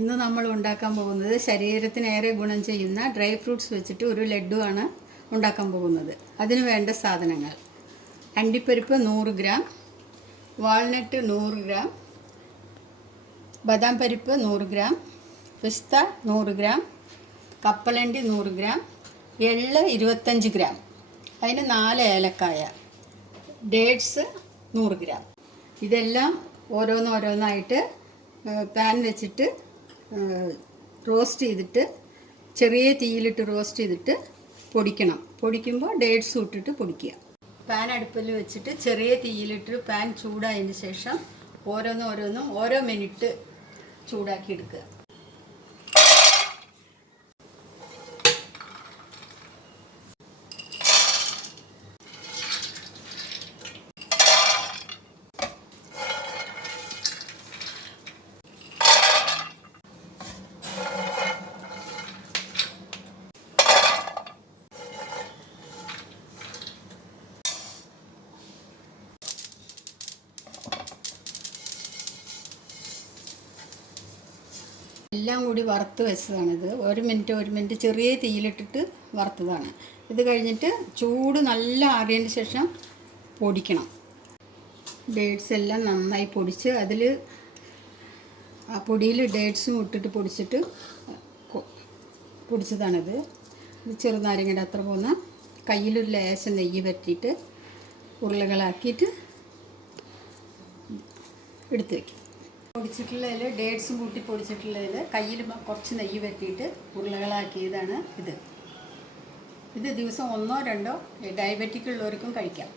ഇന്ന് നമ്മൾ ഉണ്ടാക്കാൻ പോകുന്നത് ശരീരത്തിന് ഏറെ ഗുണം ചെയ്യുന്ന ഡ്രൈ ഫ്രൂട്ട്സ് വെച്ചിട്ട് ഒരു ലഡു ആണ് ഉണ്ടാക്കാൻ പോകുന്നത്. അതിന് വേണ്ട സാധനങ്ങൾ: അണ്ടിപ്പരിപ്പ് 100 ഗ്രാം, വാൾനട്ട് 100 ഗ്രാം, ബദാം പരിപ്പ് 100 ഗ്രാം, പിസ്ത 100 ഗ്രാം, കപ്പലണ്ടി 100 ഗ്രാം, എള്ള് 25 ഗ്രാം, അതിന് 4 ഏലക്കായ, ഡേറ്റ്സ് 100 ഗ്രാം. ഇതെല്ലാം ഓരോന്നായിട്ട് പാൻ വെച്ചിട്ട് റോസ്റ്റ് ചെയ്തിട്ട്, ചെറിയ തീയിലിട്ട് റോസ്റ്റ് ചെയ്തിട്ട് പൊടിക്കണം. പൊടിക്കുമ്പോൾ ഡേറ്റ്സ് ഇട്ടിട്ട് പൊടിക്കുക. പാൻ അടുപ്പിൽ വെച്ചിട്ട് ചെറിയ തീയിലിട്ട് പാൻ ചൂടായതിന് ശേഷം ഓരോന്നും ഓരോ മിനിറ്റ് ചൂടാക്കി എടുക്കുക. എല്ലാം കൂടി വറുത്ത് വെച്ചതാണിത്. ഒരു മിനിറ്റ് ചെറിയ തീയിലിട്ടിട്ട് വറുത്തതാണ്. ഇത് കഴിഞ്ഞിട്ട് ചൂട് നല്ല ആറിയതിന് ശേഷം പൊടിക്കണം. ഡേറ്റ്സ് എല്ലാം നന്നായി പൊടിച്ച് ആ പൊടിയിൽ ഡേറ്റ്സും ഇട്ടിട്ട് പൊടിച്ചതാണിത്. ഇത് ചെറുനാരങ്ങയുടെ അത്ര പോകുന്ന കയ്യിലൊരു ലേശം നെയ്യ് പറ്റിയിട്ട് ഉരുളകളാക്കിയിട്ട് എടുത്ത് വയ്ക്കും. പൊടിച്ചിട്ടുള്ളതിൽ ഡേറ്റ്സും കൂട്ടി പൊടിച്ചിട്ടുള്ളതിൽ കയ്യിൽ കുറച്ച് നെയ്യ് പറ്റിയിട്ട് ഉരുളകളാക്കിയതാണ് ഇത്. ദിവസം 1-2 ഡയബറ്റിക് ഉള്ളവർക്കും കഴിക്കാം.